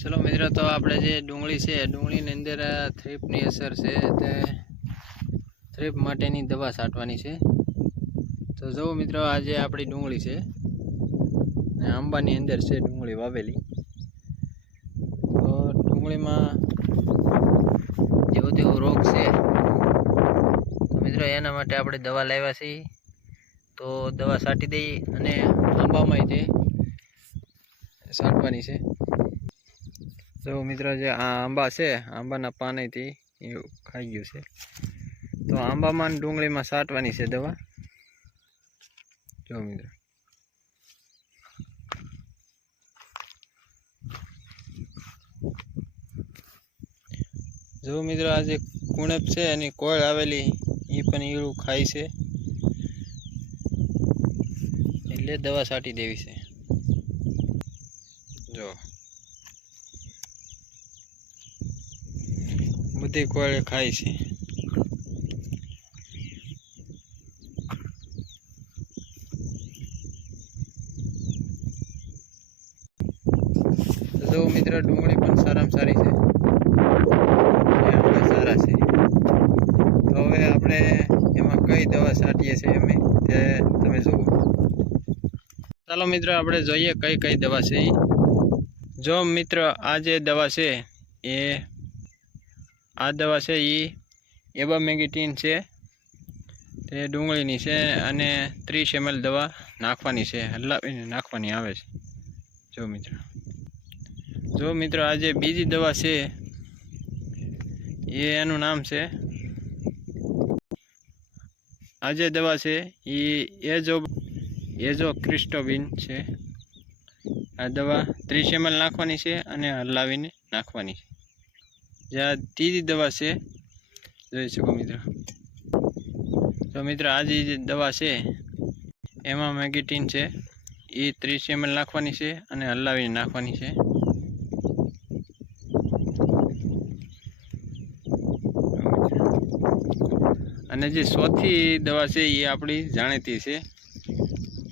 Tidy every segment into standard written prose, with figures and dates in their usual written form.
चलो मित्रों, तो આપણે જે ડુંગળી છે, ડુંગળીની અંદર થ્રીપની અસર છે, તે થ્રીપ માટેની દવા છાંટવાની છે। તો જો મિત્રો, આજે આપણી ડુંગળી છે અને આંબાની અંદર છે ડુંગળી વાવેલી। તો ડુંગળીમાં જેવો તેવો રોગ છે, તો મિત્રો એના માટે આપણે દવા લાવ્યા છીએ। તો દવા છાંટી દઈએ અને આંબામાં તે છાંટવાની છે। જો મિત્રો, જે આ આંબા છે, આંબાના પાનેથી એ ખાઈ ગયું છે, તો આંબામાં ડુંગળીમાં છાંટવાની છે દવા। જો મિત્રો, જો મિત્રો, આ જે કુણપ છે એની કોળ આવેલી એ પણ ઈળું ખાય છે, એટલે દવા છાંટી દેવી છે। જો બધી કોળ ખાય છે। જો મિત્રો, ડુંગળી પણ સારામાં સારી છે, સારા છે। તો હવે આપણે એમાં કઈ દવા છાંટીએ છીએ અમે તે તમે જુઓ। ચાલો મિત્રો, આપણે જોઈએ કઈ કઈ દવા છે। જો મિત્રો, આ જે દવા છે આ દવા છે એ એબામેગેટિન છે, તે ડુંગળીની છે અને 30 ml દવા નાખવાની છે, હલાવીને નાખવાની આવે છે। જો મિત્રો, આ જે બીજી દવા છે એનું નામ છે, આ જે દવા છે એ એઝોક્રિસ્ટોબિન છે। આ દવા 30 ml નાખવાની છે અને હલાવીને નાખવાની છે। જે આ ત્રીજી દવા છે, જોઈ શકો મિત્રો। તો મિત્રો, આ જે દવા છે એમાં મેગેટિન છે, એ 30 ml નાખવાની છે અને હલાવીને નાખવાની છે। અને જે ચોથી દવા છે એ આપણી જાણીતી છે,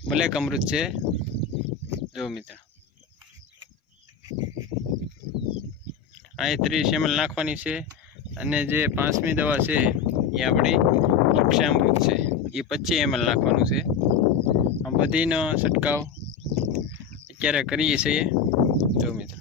બ્લેક અમૃત છે। જો મિત્રો, અહીં 30 ml નાખવાની છે અને જે પાંચમી દવા છે એ આપણી અક્ષામૃત છે, એ 25 ml નાખવાનું છે। આ બધીનો છંટકાવ અત્યારે કરીએ છીએ। જો મિત્રો,